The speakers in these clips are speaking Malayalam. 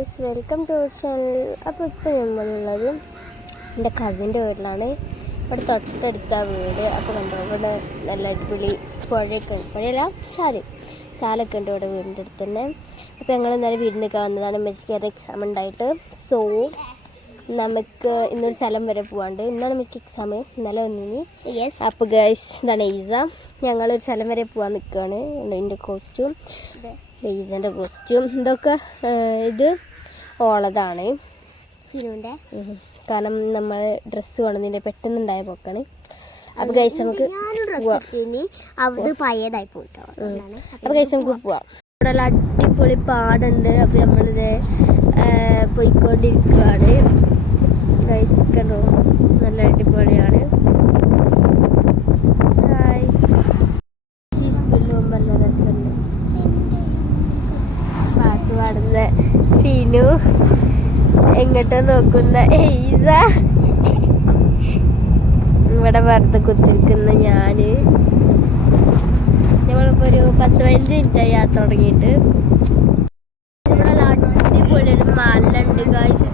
Guys, welcome to our channel. അപ്പോൾ ഇപ്പോൾ നമ്മളുള്ളത് എൻ്റെ കസിൻ്റെ വീട്ടിലാണ്. ഇവിടെ തൊട്ടടുത്ത വീട്. അപ്പോൾ കണ്ടോ, ഇവിടെ നല്ല അടിപൊളി പുഴയല്ല ചാലൊക്കെ ഉണ്ട് ഇവിടെ വീടിൻ്റെ അടുത്ത് തന്നെ. അപ്പോൾ ഞങ്ങൾ ഇന്നലെ വീടിൽ നിൽക്കാൻ വന്നതാണ്. മെസ്സിക്ക് എക്സാം ഉണ്ടായിട്ട്. സോ നമുക്ക് ഇന്നൊരു സ്ഥലം വരെ പോകാണ്ട്. ഇന്നാണ് മെസ്സിക്ക് എക്സാം, ഇന്നലെ വന്നിനി. അപ്പോൾ ഗൈസ്, ഇതാണ് ഈസ. ഞങ്ങളൊരു സ്ഥലം വരെ പോകാൻ നിൽക്കുകയാണ്. എൻ്റെ കോസ്റ്റ്യൂം, ഈസൻ്റെ കോസ്റ്റ്യൂം ഇതൊക്കെ ഇത് ഓളതാണ്. കാരണം നമ്മൾ ഡ്രസ്സ് കൊണ്ടുവന്നതിൻ്റെ പെട്ടെന്നുണ്ടായ പോക്കാണ്. അപ്പോൾ ഗൈസ് നമുക്ക് അപ്പോൾ ഗൈസ് നമുക്ക് പോവാം. ഇവിടെ നല്ല അടിപൊളി പാടുണ്ട്. അപ്പോൾ നമ്മളിത് പോയിക്കൊണ്ടിരിക്കുകയാണ്. ഗൈസ് കണ്ടോ, നല്ല അടിപൊളിയാണ്. നല്ല രസമുണ്ട്. പാട്ട് പാടുന്ന ഫീനു, എങ്ങോട്ടോ നോക്കുന്ന ഈസ, ഇവിടെ വെറുതെ കുത്തിരിക്കുന്ന ഞാന്. നമ്മളിപ്പോ ഒരു 10-15 മിനിറ്റായി യാത്ര തുടങ്ങിയിട്ട്. ഇവിടെ അടിപൊളി ഒരു മല ഉണ്ട് ഗൈസ്.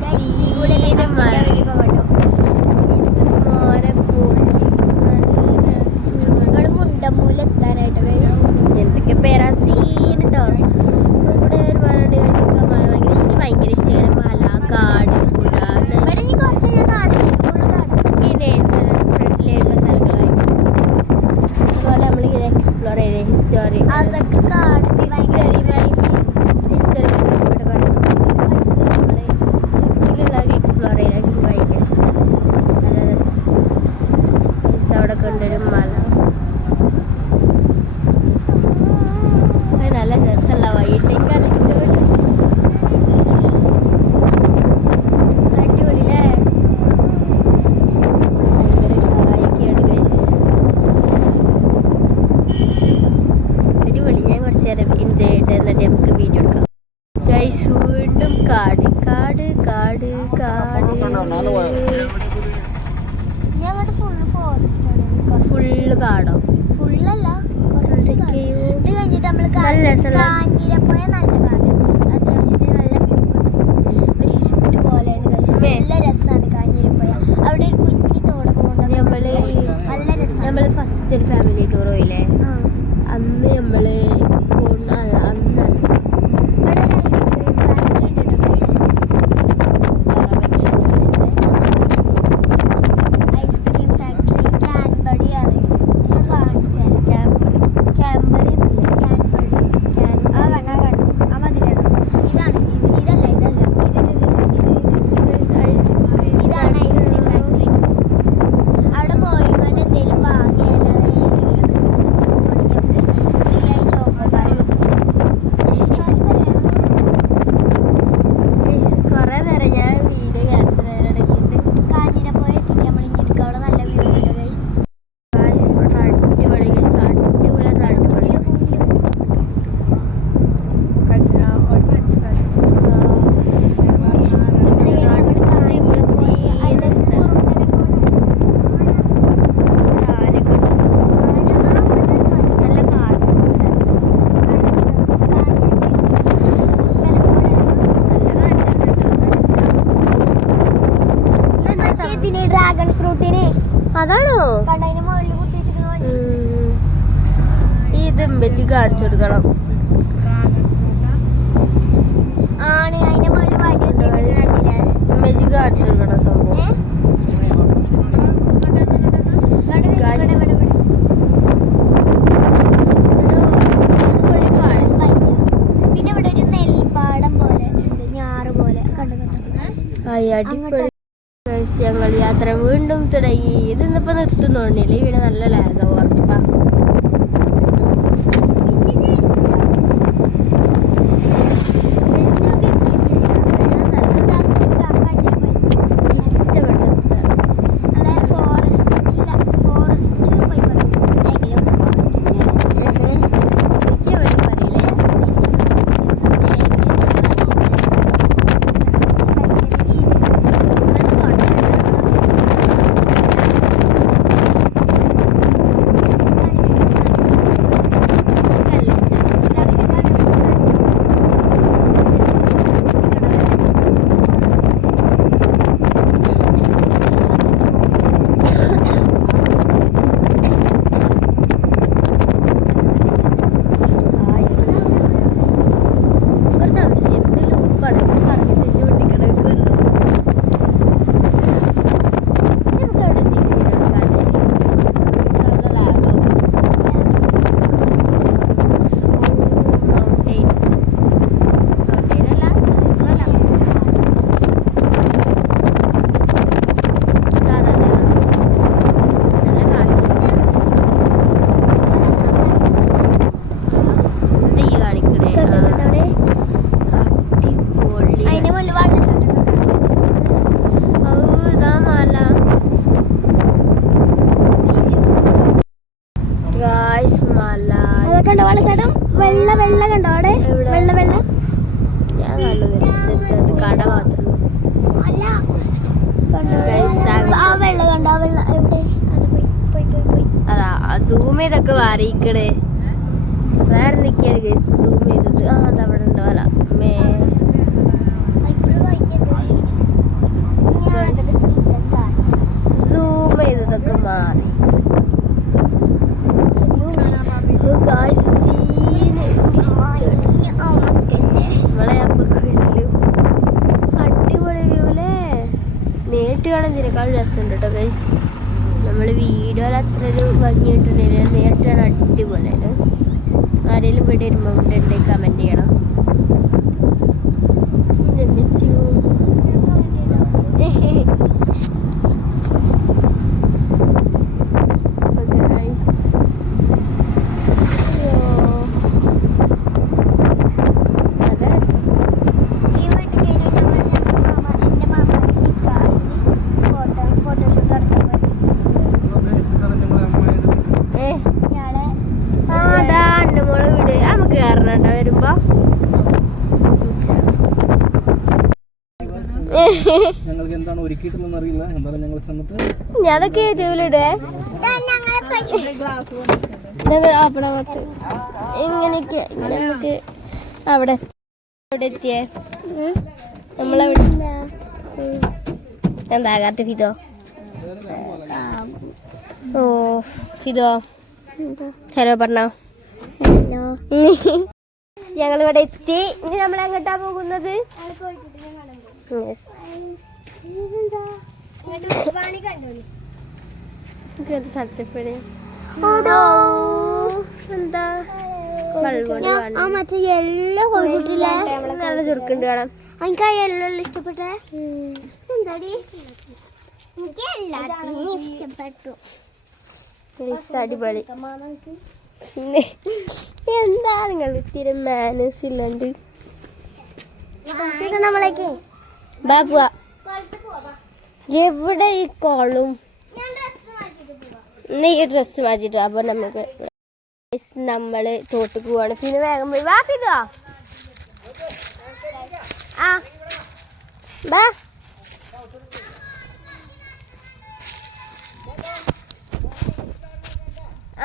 മുണ്ടമൂല എത്താനായിട്ട് എന്തൊക്കെ പേരാ സീൻ കേട്ടോ. ഇവിടെ ഒരു മല ഉണ്ട് ഗൈസ്. എനിക്ക് ഭയങ്കര ഇഷ്ടമാണ് മല, കാട്, പുഴ. ഫ്രണ്ട്ലിയായിട്ടുള്ള സ്ഥലങ്ങളായി. അതുപോലെ നമ്മളിങ്ങനെ എക്സ്പ്ലോർ ചെയ്ത് ഹിസ്റ്റോറി എക്സ്പ്ലോർ ചെയ്യാൻ എനിക്ക് ഭയങ്കര ഇഷ്ടമാണ്. നല്ല രസം. അവിടെ കൊണ്ടൊരു മല, നല്ല രസമുള്ള വൈകിട്ട് എനിക്ക് നല്ല ഇഷ്ടപ്പെട്ടു. അടിപൊളിയല്ലേ? അടിപൊളി. ഞാൻ കുറച്ച് നേരം എൻജോയ് ചെയ്തിട്ട് എന്നിട്ട് നമുക്ക് വീഡിയോ എടുക്കാം. ഗൈസ്, വീണ്ടും കാട് കാട് കാട് കാട്. ഫുള്ള് കാടോ? ഫുള്ളല്ല, കുറച്ചൊക്കെ. ഇത് കഴിഞ്ഞിട്ട് നമ്മൾ കാഞ്ഞിരപ്പുഴ നല്ല കാട്, അത്യാവശ്യത്തിന് നല്ല ഒരു ഇരുട്ട് പോലെയാണ്. നല്ല രസമാണ് കാഞ്ഞിരപ്പുഴ. അവിടെ ഒരു കുഞ്ഞി തോടൊക്കെ കൊണ്ട് നല്ല രസം. നമ്മൾ ഫസ്റ്റ് ഒരു ഫാമിലി ടൂർ പോയില്ലേ, അന്ന് നമ്മള് ഡ്രാഗൺ ഫ്രൂട്ടിന് അതാണോ ഇത് വെച്ച് കാണിച്ചു കൊടുക്കണം. ആണ് അതിന്റെ മുകളിൽ വെച്ച് കാണിച്ചു കൊടുക്കണം സംഭവം. പിന്നെ ഇവിടെ ഒരു നെൽപ്പാടം പോലെ ഞാറ് പോലെ അടിപൊളി. ഞങ്ങൾ യാത്ര വീണ്ടും തുടങ്ങി. ഇതിന്നിപ്പോ നിർത്തുന്നോണ്ടില്ല, ഇവിടെ നല്ല ലാഗാവും ഉറപ്പാ. മാറിക്കണേ. വേറെ നിൽക്കുകയാണ് ഗൈസ്. സൂം ചെയ്തത് അതവിടെ ഉണ്ടാവില്ല. സൂം ചെയ്തതൊക്കെ മാറി. അടിപൊളി വ്യൂല്ലേ. നേരിട്ട് കാണാൻ ഇതിനേക്കാൾ രസമുണ്ട് കേട്ടോ ഗൈസ്. നമ്മൾ വീഡിയോയിൽ അത്ര ഒരു ഭംഗിയിട്ടുണ്ടെങ്കിൽ നേരിട്ട് കാണാൻ അടിപൊളിയാണ്. ആരെങ്കിലും ഇവിടെ വരുമ്പോൾ ഉണ്ടെങ്കിൽ കമൻറ്റ് ചെയ്യണം. ഞങ്ങൾക്ക് എന്താണ് ഒരുക്കിയിട്ടുള്ളതെന്ന് അറിയില്ല. എന്തായാലും ഞങ്ങൾ ചെന്നിട്ട് ഞാനൊക്കെ ജോലിയുടെ ഇങ്ങനെയൊക്കെ നമുക്ക് അവിടെ എത്തിയേ. നമ്മളവിടെ എന്താ കാട്ട് ഫിദോ? ഓ ഫിദോ ഹലോ പറഞ്ഞോ. ഞങ്ങളിവിടെ എത്തി. ഇനി നമ്മൾ എങ്ങോട്ടാ പോകുന്നത്? നല്ല ചുരുക്കുണ്ട് കാണാം. എനിക്ക് ആ യെല്ലോ ഇഷ്ടപ്പെട്ടെ. എന്താടി അടിപൊളി. എന്താ നിങ്ങൾ ഇത്തിരി മാനേഴ്സ് ഇല്ലാണ്ട് നമ്മളേക്ക് ബാബുവാ. എവിടെ ഈ കോളും? നീ ഈ ഡ്രസ്സ് മാറ്റിട്ടോ. അപ്പൊ നമുക്ക് നമ്മള് തോട്ടിക്ക് പോവാണ്. പിന്നെ വേഗം പോയി വാ ഫിദോ. ആ ബാ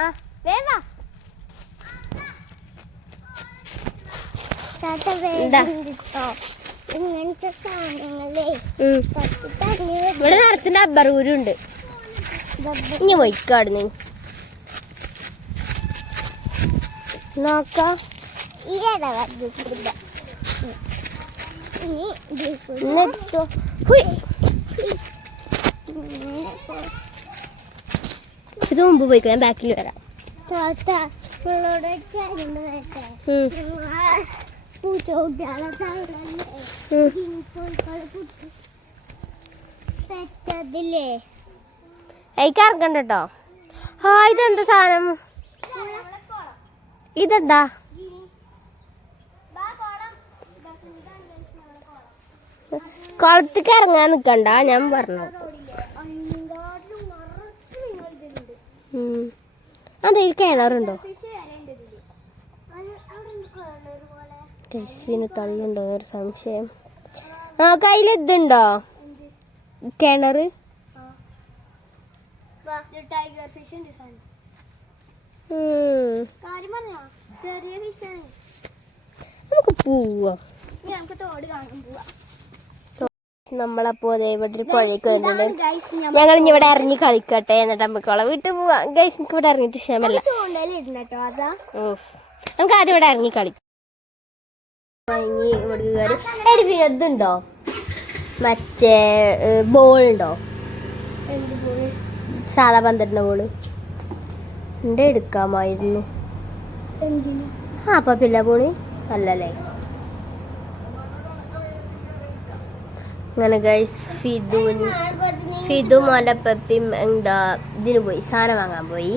ആ വേവാ. ഇവിടെ നിറച്ചിട്ട് അബ്ബറൂരുണ്ട്. ഇനി വൈക്കാടുന്നു നോക്കാം. ഇത് മുമ്പ് പോയിക്കോ. ഞാൻ ബാക്കിൽ വരാം. ഇറക്കണ്ട കേട്ടോ. ആ ഇതെന്താ സാധനം? ഇതെന്താ? കുളത്തേക്ക് ഇറങ്ങാൻ നിക്കണ്ട, ഞാൻ പറഞ്ഞു. അതെ കിണറുണ്ടോ? ടെസ്ഫിന് തള്ളുണ്ടോ ഒരു സംശയം. ആ കയ്യിൽ ഇതുണ്ടോ കിണറ്? നമുക്ക് പോവാ. നമ്മളപ്പോ ഇവിടെ ഒരു പുഴയ്ക്ക് വരുന്നുണ്ട്. ഞങ്ങൾ ഇനി ഇവിടെ ഇറങ്ങി കളിക്കട്ടെ, എന്നിട്ട് നമുക്ക് വീട്ടിൽ പോവാം. ഗൈസ് എനിക്ക് ഇവിടെ ഇറങ്ങിയിട്ട് ഇഷ്ടമല്ല. നമുക്ക് ആദ്യം ഇവിടെ ഇറങ്ങി കളിക്കാം. ഇതുണ്ടോ മറ്റേ ബോളുണ്ടോ? സാധാ പന്ത്രണ്ട് ബോള് എന്റെ എടുക്കാമായിരുന്നു. ആ അപ്പൊ പില്ല പോണി അല്ലല്ലേ. അങ്ങനെ ഗൈസ് ഫിദു മോൻ്റെ പപ്പിയും എന്താ ഇതിന് പോയി, സാധനം വാങ്ങാൻ പോയി.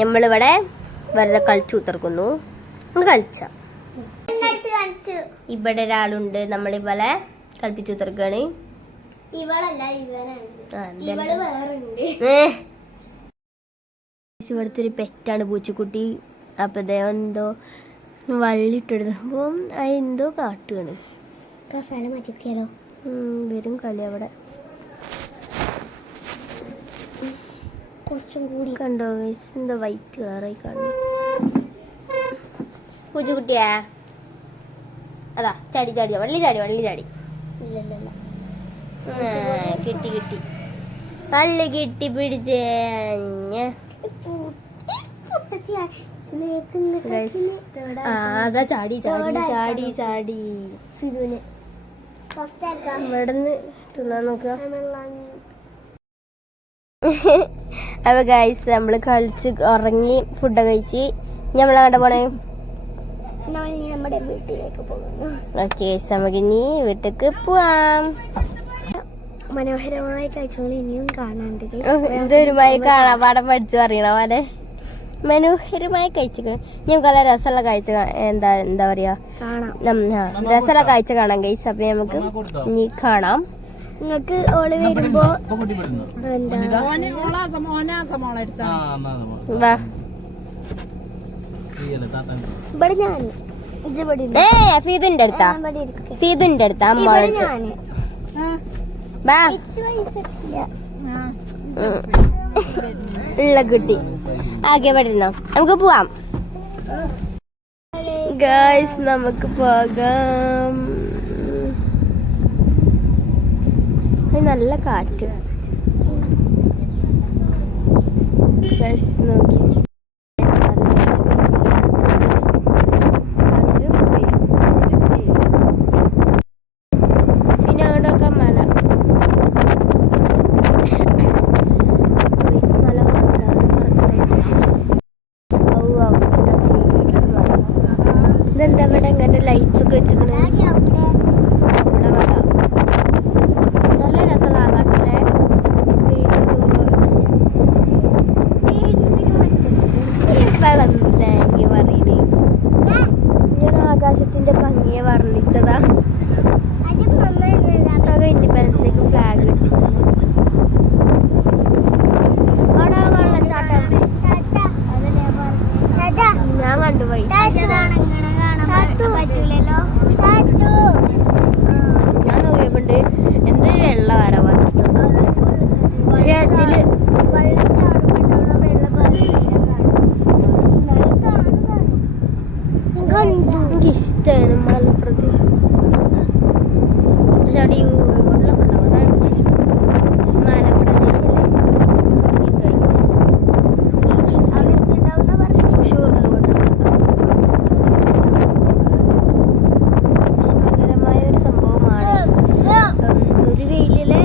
നമ്മളിവിടെ വെറുതെ കളിച്ചു ഉത്തർക്കുന്നു. കളിച്ച ഇവിടെ ഒരാളുണ്ട്, നമ്മളിവളെ കളിപ്പിച്ചു ഉത്തർക്കാണ്. ഇവിടുത്തെ ഒരു പെറ്റാണ് പൂച്ചക്കുട്ടി. അപ്പൊ എന്തോ വള്ളിട്ടെടുത്തപ്പോ എന്തോ കാട്ടുകയാണ്. മാറ്റിയാലോ വരും കളി അവിടെ. കുറച്ചും കൂടി കണ്ടോ എന്താ വൈറ്റ് കളറായി കാണുന്നു. കുഞ്ഞുകുട്ടിയാ അതാ ചാടി ചാടിയാ വള്ളി ചാടി. ഇല്ലല്ല കിട്ടി വള്ളി കിട്ടി പിടിച്ചേ. അതാ ചാടി ഇവിടുന്ന് തിന്നാൻ നോക്കുക. അപ്പൊ ഗൈസ് നമ്മള് കളിച്ച് ഉറങ്ങി ഫുഡ് കഴിച്ച് നമ്മളങ്ങോട്ട് പോണേ. നമ്മുടെ വീട്ടിലേക്ക് പോകുന്നു. ഓക്കെ നമുക്ക് ഇനി വീട്ടിലേക്ക് പോവാം. മനോഹരമായ കാഴ്ചകൾ ഇനിയും കാണാണ്ട്. എന്തൊരുമായി കാണാൻ പാടം പഠിച്ചു പറയണ പോലെ മനോഹരമായ കാഴ്ചകൾ. ഞങ്ങൾക്ക് നല്ല രസമുള്ള കാഴ്ച എന്താ പറയാ രസമുള്ള കാഴ്ച കാണാം ഗൈസ്. അപ്പൊ നമുക്ക് ഇനി കാണാം. നിങ്ങൾക്ക് ഓള് വരുമ്പോ ഫീദിന്റെ അടുത്താ അമ്മ ഉള്ള കുട്ടി ആകെ പഠിരുന്നോ. നമുക്ക് പോവാം ഗൈസ്, നമുക്ക് പോകാം. നല്ല കാറ്റ് ഗൈസ് നോക്കി. പിന്നെ അങ്ങോട്ടൊക്കെ മല ഇതെന്താ ഇവിടെ ഇങ്ങനെ ലൈറ്റ്സ് ഒക്കെ വെച്ചിരിക്കണേ. ഇവിടെ വരാം. നല്ല രസമുള്ള ആകാശല്ലേ. ഭംഗി പറയണേ. ഞാൻ ആകാശത്തിന്റെ ഭംഗിയെ വർണ്ണിച്ചതാ. അത് ഇൻഡിപെൻഡൻസ് ഡേക്ക് ഫ്ലാഗ് വെച്ചു. ഞാൻ കണ്ടുപോയി. ഞാൻ നോക്കിയപ്പോണ്ട് എന്തൊരു വെള്ള വര ഇതില് എനിക്കിഷ്ടമാണ് മലപ്രദേശം. ചടി ഉരുളൊക്കെ ഉണ്ടാവും. അതാണ് എനിക്കിഷ്ടം. മലപ്രദേശല്ലേ വിഷമകരമായ ഒരു സംഭവമാണ്. ഒരു വെയിലല്ലേ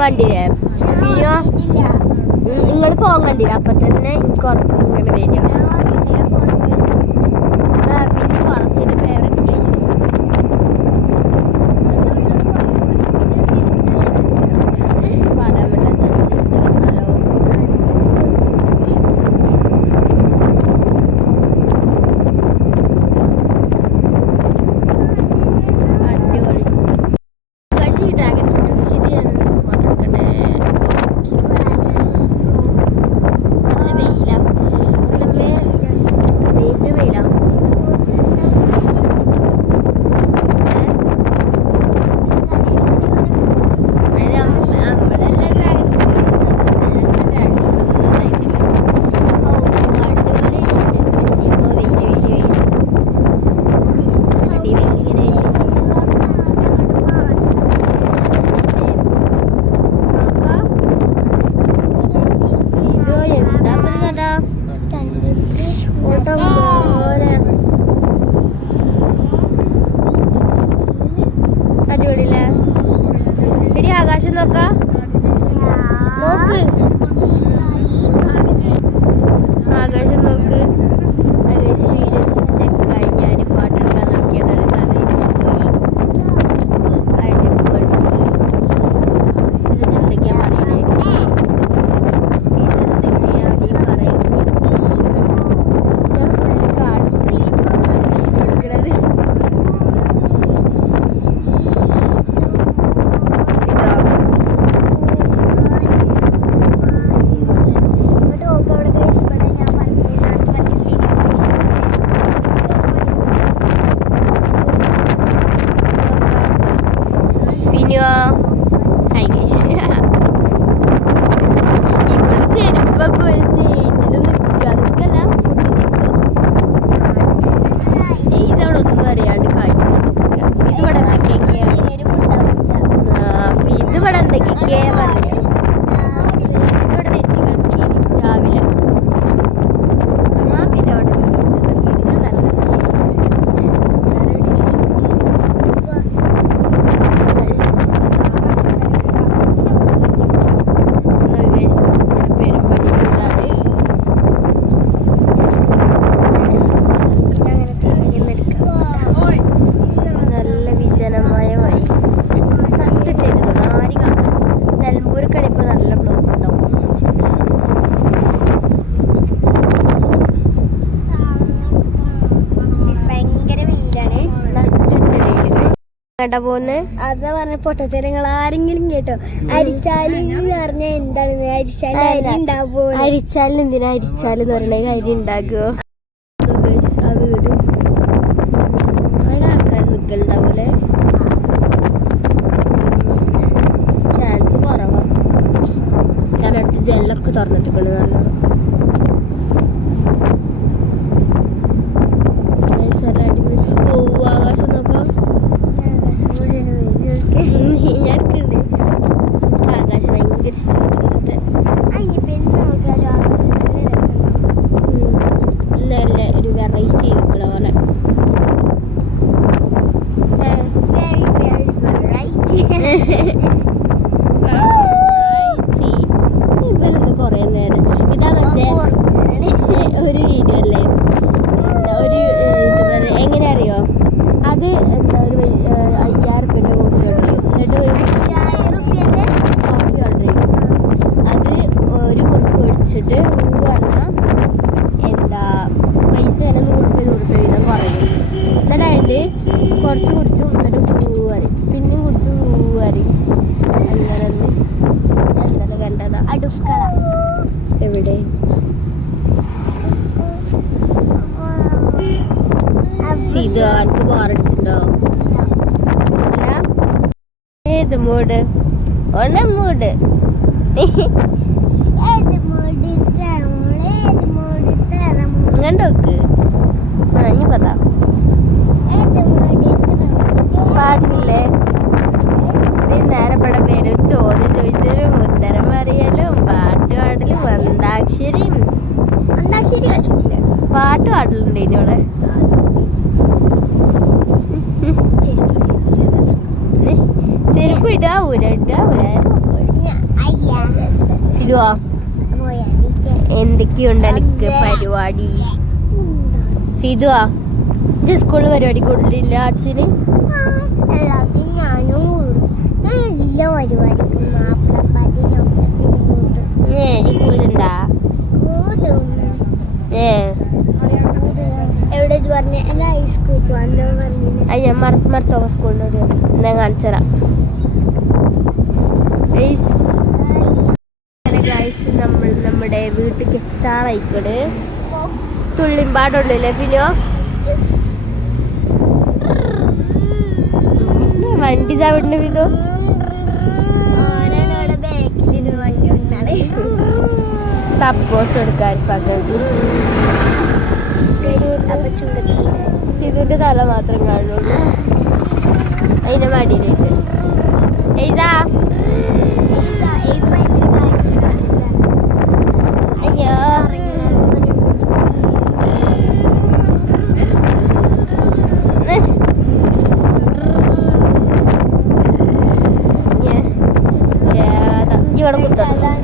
കണ്ടില്ലേ വീഡിയോ? നിങ്ങൾ ഫോൺ കണ്ടില്ല. അപ്പൊ തന്നെ എനിക്ക് ഉറക്കം ഇങ്ങനെ വരിക. പിന്നെ ഫോറസ്റ്റിന്റെ ഫേവറേറ്റ് പ്ലേസ് പറയാൻ പറ്റാത്ത അടിപൊളി ഡ്രാഗൺ ഫോട്ടോ നല്ല വെയില വെയില കേട്ടാ പോന്ന് അസ പറഞ്ഞ പൊട്ടത്തരങ്ങൾ ആരെങ്കിലും കേട്ടോ? അരിച്ചാലിന്ന് പറഞ്ഞ എന്താണ്? അരിച്ചാല് അരി ഉണ്ടാവോ? അരിച്ചാലിന് എന്തിനാ അരിച്ചാലെന്ന് പറയണേ? അരി ഉണ്ടാക്കുവോ? ആ വീട് അതിന് ആൾക്കാർ നിൽക്കലുണ്ടാവൂലേ? ചാൻസ് കുറവാ. കാരണം അടുത്ത് ജനലൊക്കെ തുറന്നിട്ടിട്ടുണ്ട് നല്ലോണം. ആകാശം നോക്കാം. ഞാൻ എടുക്കുന്നുണ്ട്. ആകാശം ഭയങ്കര ഇഷ്ടപ്പെട്ടു. നല്ല ഒരു വെറൈറ്റി നിൽക്കണ പോലെ. ഇവരെന്ത് കൊറേ നേരം ഇതാ മറ്റേ ഒരു വീഡിയോ അല്ലേ? ഒരു എങ്ങനെ അറിയോ? അത് എന്താ ഒരു 5000 റുപ്യൻ്റെ കോഫി ഓർഡർ ചെയ്യും. എന്നിട്ട് ഒരു 5000 റുപ്യൻ്റെ കോഫി ഓർഡർ ചെയ്യും. അത് ഒരു മുറുക്ക് മേടിച്ചിട്ട് പറഞ്ഞാൽ എന്താ പൈസ തന്നെ 100 രൂപ വീതം കുറയും. എന്നിട്ട് അതിൽ കുറച്ച് കുടിച്ചു എന്നിട്ട് പൂവറി പിന്നെയും കുടിച്ചു പൂവറി. അങ്ങനെ ഞാൻ ഇന്നലെ കണ്ടതാ. അടുക്കള എവിടെ? ഇത് എനിക്ക് ബോറടിച്ചിട്ടുണ്ടോ? ഏത് മൂഡ്? ഒന്ന മൂഡ് ഇങ്ങോട്ട് ഇനി പതാ പാടില്ലേ? ഇത്രയും നേരം ഇവിടെ പേരും ചോദ്യം ചോദിച്ചാലും ഉത്തരം പറയലും പാട്ട് പാടലും അന്താക്ഷരിയും. അന്താക്ഷരി കളിച്ചിട്ടില്ല, പാട്ട് പാടലുണ്ട് ഇതിനോടെ. ചെരുപ്പ് ഇടാ ഇടുവോ? എന്തൊക്കെയുണ്ട് എനിക്ക് പരിപാടി? ഇതുവാ ഇത് സ്കൂളിൽ പരിപാടി കൂടില്ല ആർട്സിന്. ഞാനും എല്ലാ പരിപാടിക്കും ഇതെന്താ എവിടെ പറഞ്ഞ എന്റെ ഹൈസ്കൂൾ പറഞ്ഞു. ഞാൻ മർത്തോമ സ്കൂളിൽ ഞാൻ കാണിച്ചതാ. നമ്മൾ നമ്മുടെ വീട്ടിൽ എത്താറായിക്കണ്. തുള്ളിമ്പാടുള്ളൂല്ലേ പിന്നെ വണ്ടി ചവിടുന്ന വിധോ. സപ്പോർട്ട് കൊടുക്കാൻ പകർന്നു. ഇതിന്റെ തല മാത്രം കാണുള്ളൂ. അതിന്റെ മടിയിലേക്ക് എഴുതാ. അയ്യോ ഇവിടെ കുത്തണം.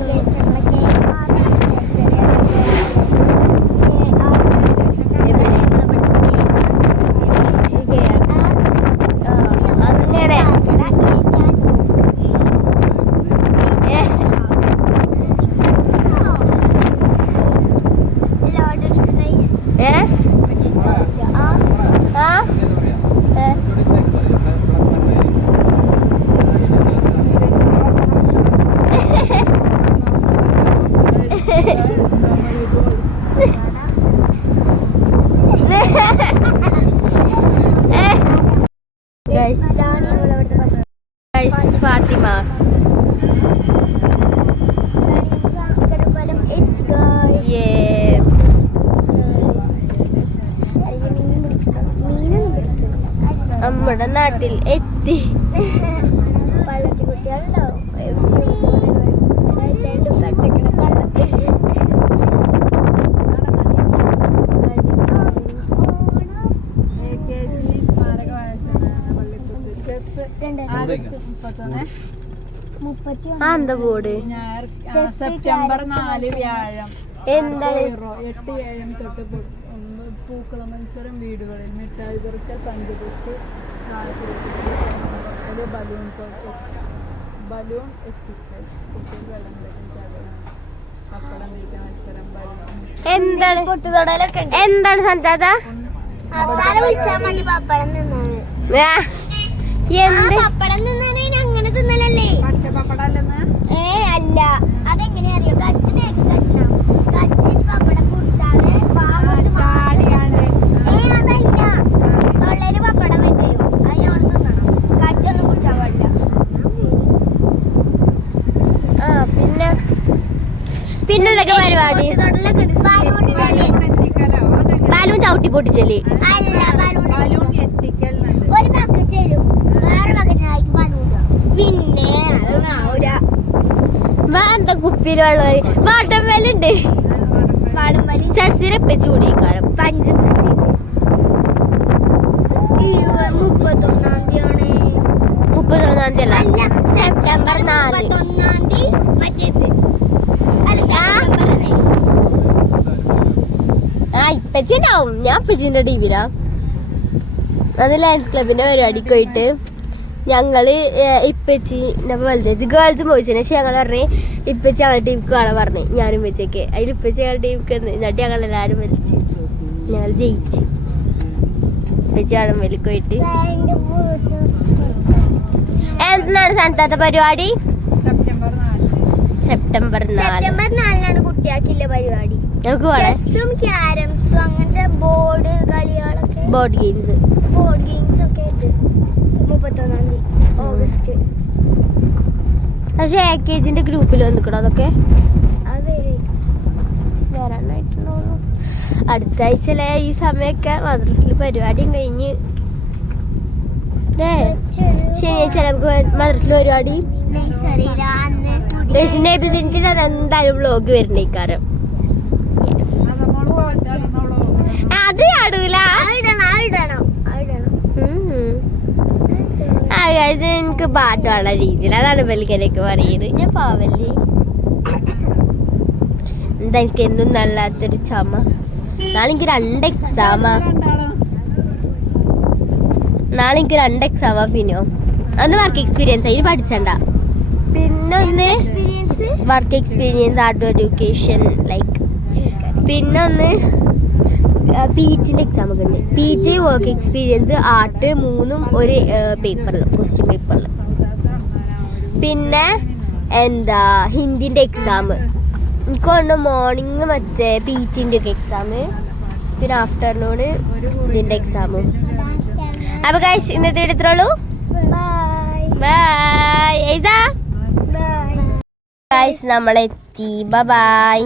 Fatima's. Yeah. നമ്മുടെ നാട്ടിൽ എത്തി. എന്താ ബോർഡ്? സെപ്റ്റംബർ 4 വ്യാഴം എന്താണ്? 8 AM തൊട്ട് പൂക്കള മത്സരം വീടുകളിൽ മിഠായി പെറുക്കൽ പഞ്ചപുഷ്ടി ബലൂൺ എത്തിക്കൽ കുട്ടികൾ വെള്ളം പപ്പടം വീട്ട മത്സരം എന്താണ് സന്താത? എന്ത് പപ്പടം തിന്നാനേ അങ്ങനെ തിന്നലല്ലേ? പച്ച പപ്പടല്ലെന്ന് അല്ല, അതെങ്ങനെയാ അറിയോ? കച്ചിനേക്ക് കട്ടണം. കച്ചിന് പപ്പടം കുടിച്ചാല് ചാടിയാണ്ട് അതല്ല, തൊള്ളയില് പപ്പടം വെച്ചു അത് ഞാൻ തിന്നണം. കച്ചൊന്നും കുടിച്ചാൻ പാടില്ല. പിന്നെ എന്തൊക്കെ പരിപാടി? ബാലൂൺ ചവിട്ടി പൊട്ടിച്ചല്ലേ? അല്ല, ബലൂൺ എത്തിക്കലുണ്ട്. ഒരു ബക്കറ്റ് തരും, വേറെ ബക്കറ്റിനായിരിക്കും ബലൂൺ. പിന്നെ വേണ്ട കുപ്പിയിലുള്ള വാട്ടർമെലുണ്ട്. പാടുമ്പലി ചെസ്സിനെ ചൂടിക്കാരം. പഞ്ച് ഗുസ്തി 31-ാം തീയതിയാണ്. 31-ാം തീയതി അല്ല, അല്ല, സെപ്റ്റംബർ 4. 31-ാം തീയതി മറ്റേത്. അല്ല, സെപ്റ്റംബറിന്. ഇപ്പച്ചിണ്ടാവും. ഞാൻ ഇപ്പച്ചിന്റെ ടിവിയിലാ. അത് ലയൺസ് ക്ലബിന്റെ പരിപാടിക്ക് പോയിട്ട് ഞങ്ങള് ഇപ്പച്ചിന്റെ വലുത് ഗേൾസ് ബോയ്സിന്. പക്ഷെ ഞങ്ങൾ പറഞ്ഞ് ഇപ്പച്ചി ഞങ്ങളുടെ ടീമിക്ക് കാണാൻ പറഞ്ഞു. ഞാനും ഇപ്പച്ചൊക്കെ അതിൽ ഇപ്പച്ചി ഞങ്ങളുടെ ടീമിക്ക് എന്നിട്ട് ഞങ്ങൾ എല്ലാവരും വലിച്ച് ഞങ്ങൾ ജയിച്ച്. ഇപ്പച്ചി കാണാൻ വലിക്ക് പോയിട്ട് എന്താണ് സനത്താത്ത പരിപാടി? സെപ്റ്റംബർ 4. സെപ്റ്റംബർ 4 സെപ്റ്റംബർ 4-നാണ് കുട്ടിയാക്കില്ല പരിപാടി. നമുക്ക് പോണേ. ചെസ്സും ക്യാരംസും അങ്ങനത്തെ ബോർഡ് കളികളൊക്കെ, ബോർഡ് ഗെയിംസ്. ബോർഡ് ഗെയിംസ് ഒക്കെ ഇത് 31-ാം തീയതി ഓഗസ്റ്റ്. പക്ഷെ AKGന്റെ ഗ്രൂപ്പിൽ വന്നിക്കണോ അതൊക്കെ? അത് വരാനായിട്ടുണ്ടോ? അടുത്ത ആഴ്ചയിലെ ഈ സമയമൊക്കെ മദ്രസിൽ പരിപാടിയും കഴിഞ്ഞ് ശനിയാഴ്ച നമുക്ക് മദ്രസിൽ പരിപാടി. നബിദിനത്തിന് അതെന്തായാലും വ്ലോഗ് വരുന്നേക്കാരം. അത് ചാടൂല. എനിക്ക് പാട്ടുള്ള രീതിയിൽ അതാണ് ബലിക്കനൊക്കെ പറയുന്നത്. ഞാൻ പാവല്ലേ. എന്താ എനിക്ക് എന്നും നല്ലാത്തൊരു ചുമ. നാളെ എനിക്ക് 2 എക്സാമാ. നാളെ എനിക്ക് 2 എക്സാമാ. പിന്നോ ഒന്ന് വർക്ക് എക്സ്പീരിയൻസ് അതിന് പഠിച്ചണ്ട. പിന്നെ ഒന്ന് work experience, art education like. പിന്നെ ഒന്ന് PGന്റെ എക്സാം ഒക്കെ ഉണ്ട്. PG, വർക്ക് എക്സ്പീരിയൻസ്, ആർട്ട് 3ഉം ഒരു പേപ്പറിൽ, ക്വസ്റ്റ്യൻ പേപ്പറിൽ. പിന്നെ എന്താ ഹിന്ദിന്റെ എക്സാം. എനിക്ക് കൊണ്ട് മോർണിംഗ് മറ്റേ PGന്റെ ഒക്കെ എക്സാം, പിന്നെ ആഫ്റ്റർനൂണ് ഇതിന്റെ എക്സാമും. അപ്പൊ ഗൈസ് ഇന്നത്തെ വീഡിയോ ഇത്രേ ഉള്ളൂ. ബൈ. ഗൈസ് നമ്മളെത്തി. ബൈ.